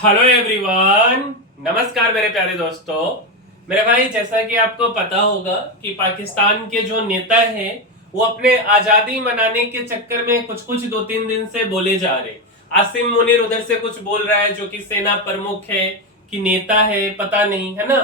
Hello everyone, नमस्कार मेरे प्यारे दोस्तों। मेरे भाई, जैसा कि आपको पता होगा कि पाकिस्तान के जो नेता हैं वो अपने आजादी मनाने के चक्कर में कुछ कुछ 2-3 दिन से बोले जा रहे। आसिम मुनीर उधर से कुछ बोल रहा है, जो कि सेना प्रमुख है कि नेता है, पता नहीं, है ना।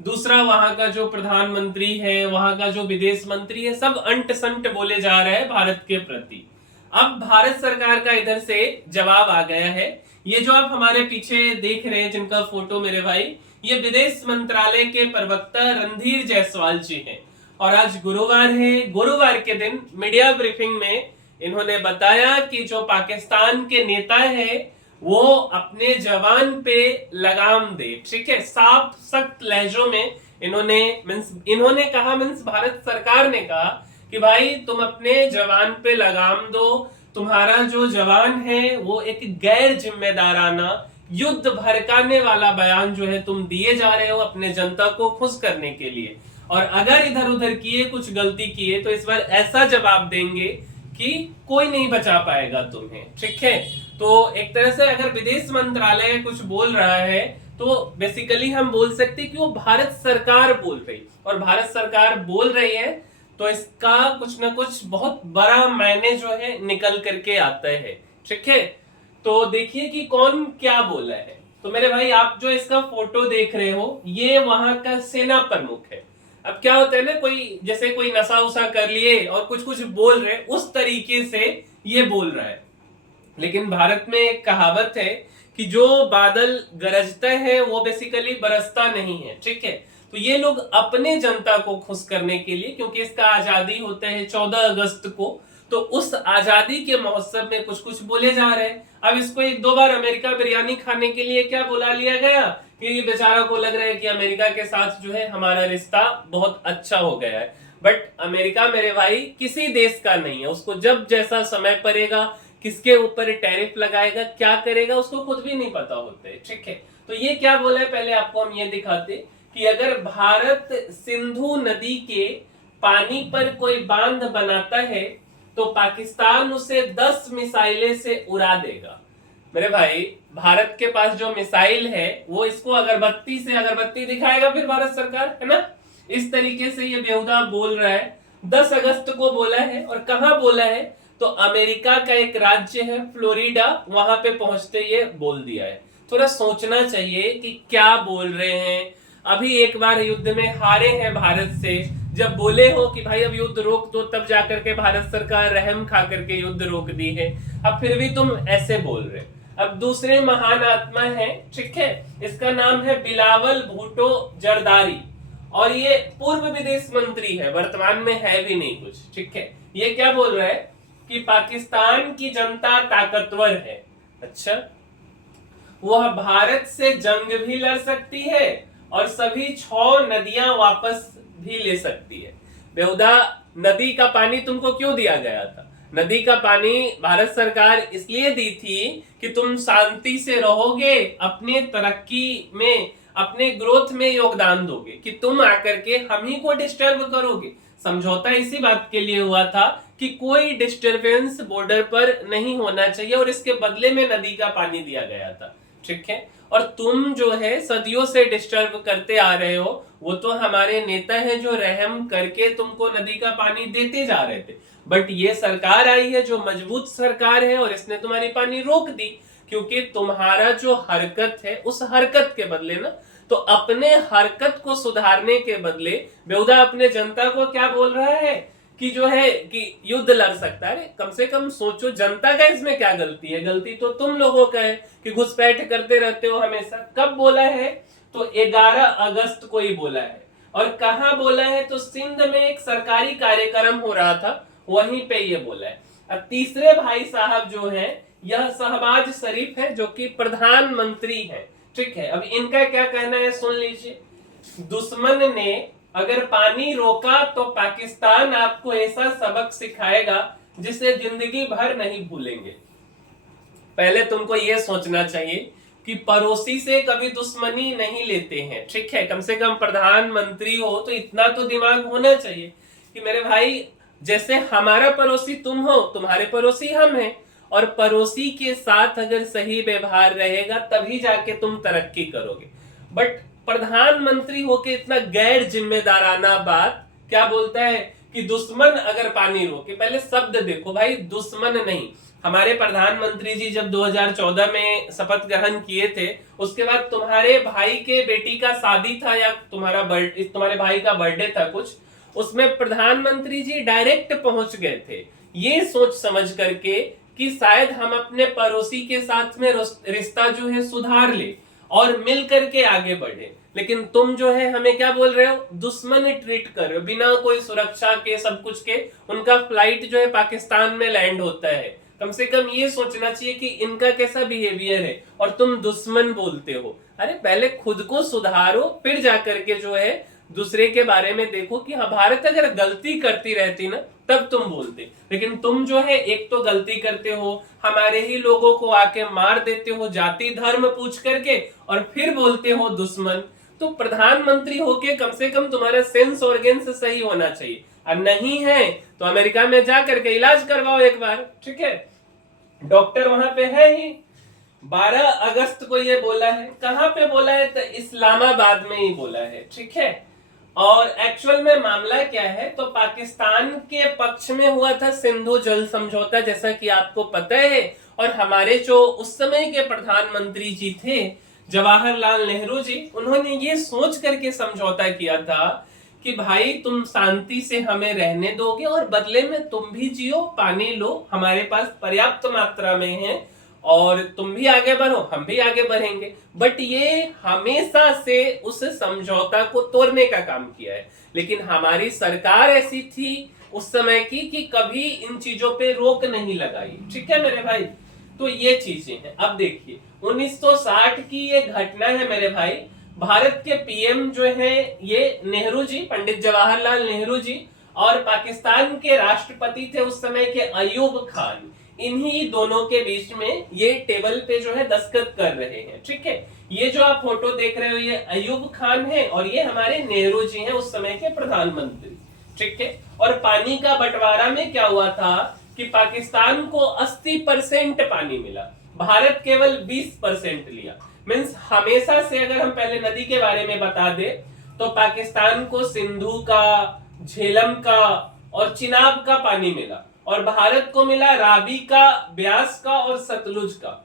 दूसरा, वहां का जो प्रधानमंत्री है, वहां का जो विदेश मंत्री है, सब अंट संट बोले जा रहे हैं भारत के प्रति। अब भारत सरकार का इधर से जवाब आ गया है। ये जो आप हमारे पीछे देख रहे हैं, जिनका फोटो मेरे भाई, ये विदेश मंत्रालय के प्रवक्ता रणधीर जायसवाल जी हैं। और आज गुरुवार है। गुरुवार के दिन मीडिया ब्रीफिंग में इन्होंने बताया कि जो पाकिस्तान के नेता है वो अपने जवान पे लगाम दे। ठीक है, साफ सख्त लहजों में इन्होंने कहा, भारत सरकार ने कहा कि भाई तुम अपने जवान पे लगाम दो। तुम्हारा जो जवान है वो एक गैर जिम्मेदाराना, युद्ध भड़काने वाला बयान जो है तुम दिए जा रहे हो अपने जनता को खुश करने के लिए। और अगर इधर उधर किए, कुछ गलती किए, तो इस बार ऐसा जवाब देंगे कि कोई नहीं बचा पाएगा तुम्हें। ठीक है, तो एक तरह से अगर विदेश मंत्रालय कुछ बोल रहा है तो बेसिकली हम बोल सकते कि वो भारत सरकार बोल रही, और भारत सरकार बोल रही है तो इसका कुछ ना कुछ बहुत बड़ा मायने जो है निकल करके आता है। ठीक है, तो देखिए कि कौन क्या बोला है। तो मेरे भाई, आप जो इसका फोटो देख रहे हो, ये वहां का सेना प्रमुख है। अब क्या होता है ना, कोई जैसे कोई नशा उसा कर लिए और कुछ कुछ बोल रहे, उस तरीके से ये बोल रहा है। लेकिन भारत में एक कहावत है कि जो बादल गरजता है वो बेसिकली बरसता नहीं है। ठीक है, तो ये लोग अपने जनता को खुश करने के लिए, क्योंकि इसका आजादी होता है 14 अगस्त को, तो उस आजादी के महोत्सव में कुछ कुछ बोले जा रहे हैं। अब इसको 1-2 बार अमेरिका बिरयानी खाने के लिए क्या बुला लिया गया कि बेचारा को लग रहा है कि अमेरिका के साथ जो है हमारा रिश्ता बहुत अच्छा हो गया है। बट अमेरिका मेरे भाई किसी देश का नहीं है। उसको जब जैसा समय पड़ेगा, किसके ऊपर टैरिफ लगाएगा, क्या करेगा, उसको खुद भी नहीं पता होता है। ठीक है, तो ये क्या बोला है, पहले आपको हम ये दिखाते कि अगर भारत सिंधु नदी के पानी पर कोई बांध बनाता है तो पाकिस्तान उसे 10 मिसाइलें से उड़ा देगा। मेरे भाई, भारत के पास जो मिसाइल है वो इसको अगरबत्ती से अगरबत्ती दिखाएगा फिर भारत सरकार, है ना। इस तरीके से ये बेहुदा बोल रहा है। 10 अगस्त को बोला है, और कहां बोला है, तो अमेरिका का एक राज्य है फ्लोरिडा, वहां पे पहुंचते ये बोल दिया है। थोड़ा सोचना चाहिए कि क्या बोल रहे हैं। अभी एक बार युद्ध में हारे हैं भारत से, जब बोले हो कि भाई अब युद्ध रोक दो, तब जाकर के भारत सरकार रहम खा करके युद्ध रोक दी है। अब फिर भी तुम ऐसे बोल रहे। अब दूसरे महान आत्मा है, ठीक है, इसका नाम है बिलावल भुट्टो जरदारी, और ये पूर्व विदेश मंत्री है, वर्तमान में है भी नहीं कुछ। ठीक है, ये क्या बोल रहा है कि पाकिस्तान की जनता ताकतवर है। अच्छा, वह भारत से जंग भी लड़ सकती है और सभी 6 नदियां वापस भी ले सकती है। बेहुदा नदी का पानी तुमको क्यों दिया गया था? नदी का पानी भारत सरकार इसलिए दी थी कि तुम शांति से रहोगे, अपने तरक्की में, अपने ग्रोथ में योगदान दोगे, कि तुम आकर के हम ही को डिस्टर्ब करोगे। समझौता इसी बात के लिए हुआ था कि कोई डिस्टरबेंस बॉर्डर पर नहीं होना चाहिए, और इसके बदले में नदी का पानी दिया गया था। ठीक है, और तुम जो है सदियों से डिस्टर्ब करते आ रहे हो। वो तो हमारे नेता हैं जो रहम करके तुमको नदी का पानी देते जा रहे थे, बट ये सरकार आई है जो मजबूत सरकार है, और इसने तुम्हारी पानी रोक दी। क्योंकि तुम्हारा जो हरकत है, उस हरकत के बदले ना, तो अपने हरकत को सुधारने के बदले बेहुदा अपने जनता को क्या बोल रहा है कि जो है कि युद्ध लड़ सकता है। कम से कम सोचो, जनता का इसमें क्या गलती है? गलती तो तुम लोगों का है कि घुसपैठ करते रहते हो हमेशा। कब बोला है? तो 11 अगस्त को ही बोला है। और कहां बोला है? तो सिंध में एक सरकारी कार्यक्रम हो रहा था, वहीं पे ये बोला है। अब तीसरे भाई साहब जो है, यह शहबाज शरीफ है, जो कि प्रधानमंत्री है। ठीक है, अब इनका क्या कहना है सुन लीजिए। दुश्मन ने अगर पानी रोका तो पाकिस्तान आपको ऐसा सबक सिखाएगा जिसे जिंदगी भर नहीं भूलेंगे। पहले तुमको यह सोचना चाहिए कि पड़ोसी से कभी दुश्मनी नहीं लेते हैं। ठीक है, कम से कम प्रधानमंत्री हो तो इतना तो दिमाग होना चाहिए कि मेरे भाई, जैसे हमारा पड़ोसी तुम हो, तुम्हारे पड़ोसी हम हैं, और पड़ोसी के साथ अगर सही व्यवहार रहेगा तभी जाके तुम तरक्की करोगे। बट प्रधानमंत्री होके इतना गैर जिम्मेदाराना बात क्या बोलता है कि दुश्मन अगर पानी रोके। पहले शब्द देखो भाई, दुश्मन नहीं। हमारे प्रधानमंत्री जी जब 2014 में शपथ ग्रहण किए थे, उसके बाद तुम्हारे भाई के बेटी का शादी था या तुम्हारे भाई का बर्थडे था कुछ, उसमें प्रधानमंत्री जी डायरेक्ट पहुंच गए थे ये सोच समझ करके कि शायद हम अपने पड़ोसी के साथ में रिश्ता जो है सुधार ले और मिल करके आगे बढ़े। लेकिन तुम जो है हमें क्या बोल रहे हो, दुश्मन ट्रीट कर रहे हो बिना कोई सुरक्षा के, सब कुछ के। उनका फ्लाइट जो है पाकिस्तान में लैंड होता है, कम से कम ये सोचना चाहिए कि इनका कैसा बिहेवियर है, और तुम दुश्मन बोलते हो। अरे पहले खुद को सुधारो, फिर जाकर के जो है दूसरे के बारे में देखो कि हाँ भारत अगर गलती करती रहती ना तब तुम बोलते। लेकिन तुम जो है एक तो गलती करते हो, हमारे ही लोगों को आके मार देते हो जाति धर्म पूछ करके, और फिर बोलते हो दुश्मन। तो प्रधानमंत्री होके कम से कम तुम्हारा सेंस ऑर्गेन्स सही होना चाहिए। और नहीं है तो अमेरिका में जा करके इलाज करवाओ एक बार, ठीक है। डॉक्टर वहां पे है ही। 12 अगस्त को ये बोला है, कहां पे बोला है, तो इस्लामाबाद में ही बोला है, ठीक है। और एक्चुअल में मामला क्या है, तो पाकिस्तान के पक्ष में हुआ था सिंधु जल समझौता, जैसा कि आपको पता है। और हमारे जो उस समय के प्रधानमंत्री जी थे जवाहरलाल नेहरू जी, उन्होंने ये सोच करके समझौता किया था कि भाई तुम शांति से हमें रहने दोगे और बदले में तुम भी जियो, पानी लो, हमारे पास पर्याप्त मात्रा में है, और तुम भी आगे बढ़ो हम भी आगे बढ़ेंगे। बट ये हमेशा से उस समझौता को तोड़ने का काम किया है। लेकिन हमारी सरकार ऐसी थी उस समय की कि कभी इन चीजों पे रोक नहीं लगाई, ठीक है मेरे भाई। तो ये चीजें हैं। अब देखिए 1960 की ये घटना है मेरे भाई। भारत के पीएम जो है ये नेहरू जी, पंडित जवाहरलाल नेहरू जी, और पाकिस्तान के राष्ट्रपति थे उस समय के अयूब खान। इन्हीं दोनों के बीच में ये टेबल पे जो है दस्तखत कर रहे हैं, ठीक है। ये जो आप फोटो देख रहे हो ये अयूब खान है और ये हमारे नेहरू जी हैं उस समय के प्रधानमंत्री, ठीक है। और पानी का बंटवारा में क्या हुआ था कि पाकिस्तान को 80% पानी मिला, भारत केवल 20% लिया। मींस हमेशा से अगर हम पहले नदी के बारे में बता दे तो पाकिस्तान को सिंधु का, झेलम का और चिनाब का पानी मिला, और भारत को मिला रावी का, ब्यास का और सतलुज का।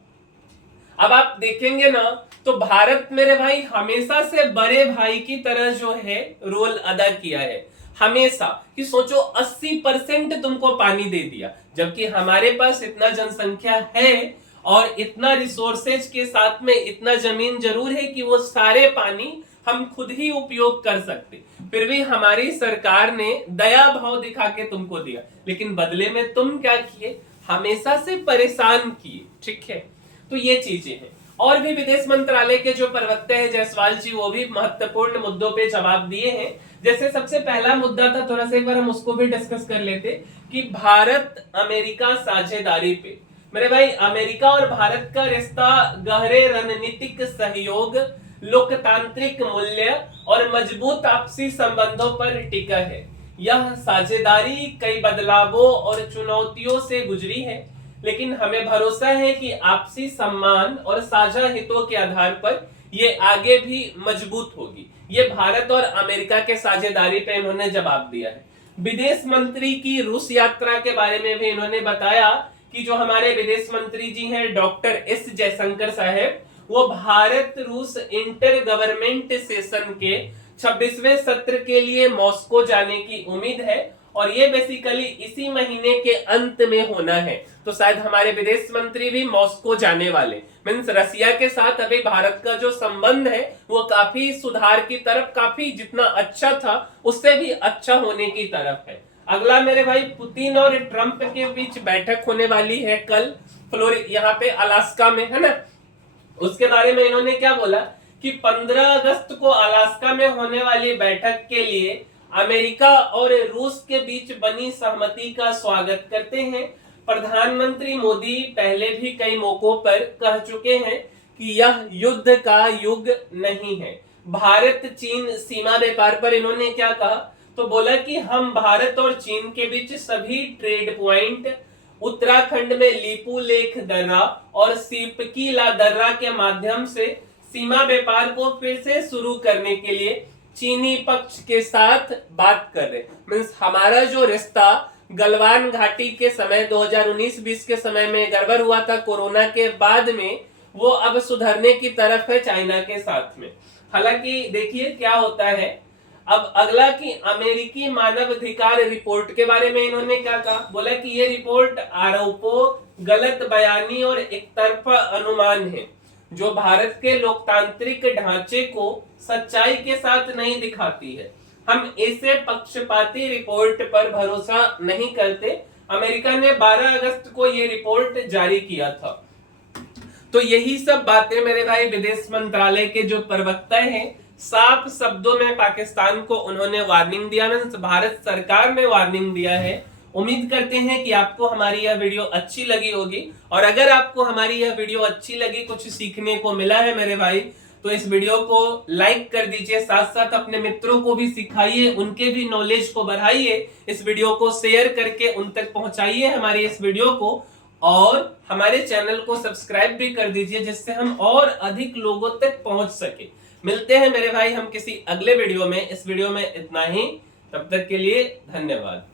अब आप देखेंगे ना तो भारत मेरे भाई हमेशा से बड़े भाई की तरह जो है रोल अदा किया है हमेशा, कि सोचो 80% तुमको पानी दे दिया, जबकि हमारे पास इतना जनसंख्या है और इतना रिसोर्सेज के साथ में इतना जमीन जरूर है कि वो सारे पानी हम खुद ही उपयोग कर सकते, फिर भी हमारी सरकार ने दया भाव दिखा के तुमको दिया। लेकिन बदले में तुम क्या किए, हमेशा से परेशान किए, ठीक है। तो ये चीजें हैं। और भी विदेश मंत्रालय के जो प्रवक्ता है जायसवाल जी, वो भी महत्वपूर्ण मुद्दों पे जवाब दिए हैं। जैसे सबसे पहला मुद्दा था, थोड़ा सा एक बार हम उसको भी डिस्कस कर लेते, कि भारत अमेरिका साझेदारी पे। मेरे भाई अमेरिका और भारत का रिश्ता गहरे रणनीतिक सहयोग, लोकतांत्रिक मूल्य और मजबूत आपसी संबंधों पर टिका है। यह साझेदारी कई बदलावों और चुनौतियों से गुजरी है, लेकिन हमें भरोसा है कि आपसी सम्मान और साझा हितों के आधार पर ये आगे भी मजबूत होगी। ये भारत और अमेरिका के साझेदारी पे इन्होंने जवाब दिया है। विदेश मंत्री की रूस यात्रा के बारे में भी इन्होंने बताया कि जो हमारे विदेश मंत्री जी हैं डॉक्टर एस जयशंकर साहब, वो भारत रूस इंटर गवर्नमेंट सेशन के 26वें सत्र के लिए मॉस्को जाने की उम्मीद है, और ये बेसिकली इसी महीने के अंत में होना है। तो शायद हमारे विदेश मंत्री भी मॉस्को जाने वाले। मींस रसिया के साथ अभी भारत का जो संबंध है वो काफी सुधार की तरफ, काफी जितना अच्छा था उससे भी अच्छा होने की तरफ है। अगला मेरे भाई पुतिन और ट्रंप के बीच बैठक होने वाली है कल यहाँ पे अलास्का में, है ना। उसके बारे में इन्होंने क्या बोला कि 15 अगस्त को अलास्का में होने वाली बैठक के लिए अमेरिका और रूस के बीच बनी सहमति का स्वागत करते हैं। प्रधानमंत्री मोदी पहले भी कई मौकों पर कह चुके हैं कि यह युद्ध का युग नहीं है। भारत चीन सीमा व्यापार पर इन्होंने क्या कहा, तो बोला कि हम भारत और चीन के बीच सभी ट्रेड पॉइंट उत्तराखंड में लिपुलेख दर्रा और सिपकीला दर्रा के माध्यम से सीमा व्यापार को फिर से शुरू करने के लिए चीनी पक्ष के साथ बात कर रहे। मीन्स हमारा जो रिश्ता गलवान घाटी के समय 2019-20 के समय में गड़बड़ हुआ था कोरोना के बाद में, वो अब सुधरने की तरफ है चाइना के साथ में। हालांकि देखिए क्या होता है। अब अगला कि अमेरिकी मानवाधिकार रिपोर्ट के बारे में इन्होंने क्या कहा, बोला कि ये रिपोर्ट आरोपों, गलत बयानी और एक तरफा अनुमान है जो भारत के लोकतांत्रिक ढांचे को सच्चाई के साथ नहीं दिखाती है। हम ऐसे पक्षपाती रिपोर्ट पर भरोसा नहीं करते। अमेरिका ने 12 अगस्त को ये रिपोर्ट जारी किया था। तो यही सब बातें मेरे भाई विदेश मंत्रालय के जो प्रवक्ता हैं साफ शब्दों में पाकिस्तान को उन्होंने वार्निंग दिया, भारत सरकार ने वार्निंग दिया है। उम्मीद करते हैं कि आपको हमारी यह वीडियो अच्छी लगी होगी, और अगर आपको हमारी यह वीडियो अच्छी लगी, कुछ सीखने को मिला है मेरे भाई, तो इस वीडियो को लाइक कर दीजिए, साथ साथ अपने मित्रों को भी सिखाइए, उनके भी नॉलेज को बढ़ाइए। इस वीडियो को शेयर करके उन तक पहुंचाइए हमारी इस वीडियो को, और हमारे चैनल को सब्सक्राइब भी कर दीजिए जिससे हम और अधिक लोगों तक पहुंच सके। मिलते हैं मेरे भाई हम किसी अगले वीडियो में। इस वीडियो में इतना ही, तब तक के लिए धन्यवाद।